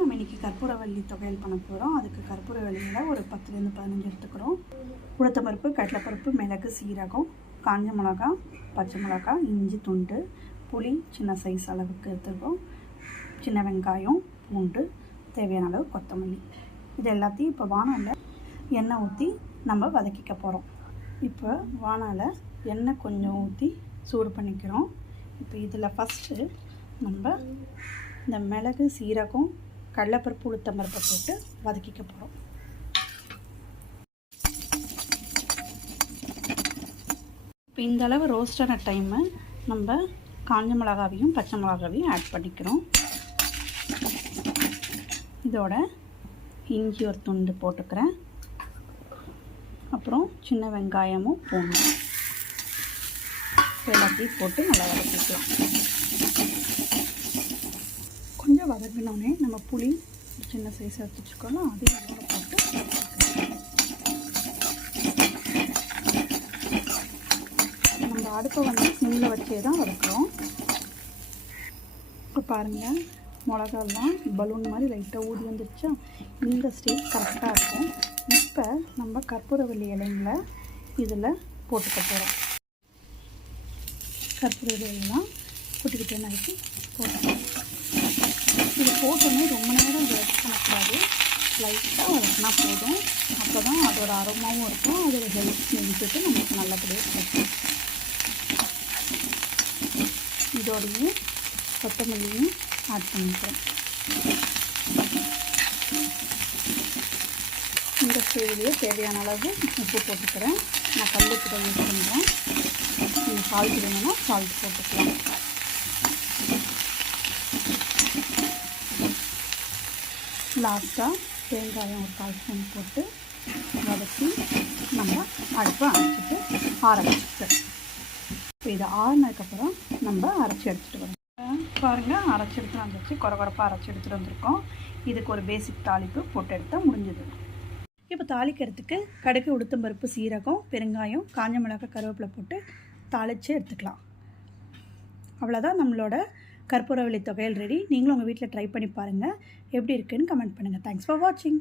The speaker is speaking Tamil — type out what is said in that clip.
நம்ம இன்றைக்கி கற்பூரவள்ளி துவையல் பண்ண போகிறோம். அதுக்கு கற்பூரவள்ளியில் ஒரு 10லேருந்து 15 எடுத்துக்கிறோம். உளுத்தம்பருப்பு, கடலைப்பருப்பு, மிளகு, சீரகம், காஞ்ச மிளகா, பச்சை மிளகா, இஞ்சி துண்டு, புளி சின்ன சைஸ் அளவுக்கு எடுத்துருக்கோம், சின்ன வெங்காயம், பூண்டு, தேவையான அளவு கொத்தமல்லி. இது எல்லாத்தையும் இப்போ வானலில் எண்ணெய் ஊற்றி நம்ம வதக்கிக்க போகிறோம். இப்போ வானலில் எண்ணெய் கொஞ்சம் ஊற்றி சூடு பண்ணிக்கிறோம். இப்போ இதில் ஃபஸ்ட்டு நம்ம இந்த மிளகு, சீரகம், கடலைப்பருப்பு, உளுத்தம்பருப்பை போட்டு வதக்கிக்க போகிறோம். இப்போ இந்த அளவு ரோஸ்டான டைமு நம்ம காஞ்ச மிளகாவையும் பச்சை மிளகாவையும் ஆட் பண்ணிக்கிறோம். இதோட இஞ்சி ஒரு துண்டு போட்டுக்கிறேன். அப்புறம் சின்ன வெங்காயமும் பூண்டு எல்லாத்தையும் போட்டு நல்லா வதக்கிக்கலாம். கொஞ்சம் வதக்கினோடனே நம்ம புளி சின்ன சைஸ் எடுத்து வச்சுக்கோலாம், அதையும் அதோட போட்டு நம்ம அடுப்பை வந்து சிம்மில் வச்சே தான் வதக்குறோம். இப்போ பாருங்கள், மிளகாலாம் பலூன் மாதிரி லைட்டாக ஊதி வந்துருச்சா, இந்த ஸ்டேஜ் கரெக்டாக இருக்கும். இப்போ நம்ம கற்பூரவள்ளி இலைங்களை இதில் போட்டுக்க போகிறோம். கற்பூரவள்ளி இலைலாம் குட்டிக்கிட்டே நறுக்கி போட்டுக்கலாம். இது போட்டோன்னே ரொம்ப நேரம் வேஸ்ட் பண்ணக்கூடாது, லைட்டாக வதக்கினா போதும். அப்போ தான் அதோட அரோமாவும் இருக்கும், அதோட ஹெல்த் பெனிஃபிட்டு நமக்கு நல்லபடியாக கிடைக்கும். இதோடையும் கொத்தமல்லியும் ஆட் பண்ணிக்கிறேன். இந்த ஸ்டேஜ்லேயே தேவையான அளவு உப்பு போட்டுக்கிறேன். நான் கல்லுப்பு தான் யூஸ் பண்ணுறேன். நீங்கள் சால்ட் வேணும்னா சால்ட் போட்டுக்கலாம். லாஸ்ட்டாக தேங்காயம் ஒரு 1/4 ஸ்பூன் போட்டு வதக்கி நம்ம அடுப்பை அரைச்சிட்டு ஆற வச்சுட்டு, இப்போ இதை ஆறினதுக்கப்புறம் நம்ம அரைச்சி எடுத்துகிட்டு வரோம். பாருங்கள், அரைச்சி எடுத்துகிட்டு வந்துச்சு, குறப்பாக அரைச்சி எடுத்துகிட்டு வந்திருக்கோம். இதுக்கு ஒரு பேசிக் தாளிப்பு போட்டு எடுத்தால் முடிஞ்சது. இப்போ தாளிக்கிறதுக்கு கடுகு, உளுத்தம்பருப்பு, சீரகம், பெருங்காயம், காஞ்ச மிளகாய், கருவேப்பிலை போட்டு தாளித்து எடுத்துக்கலாம். அவ்வளோதான், நம்மளோட கற்பூரவள்ளி துவையல் ரெடி. நீங்களும் உங்கள் வீட்டில் ட்ரை பண்ணி பாருங்கள். எப்படி இருக்குன்னு கமெண்ட் பண்ணுங்கள். தேங்க்ஸ் ஃபார் வாட்சிங்.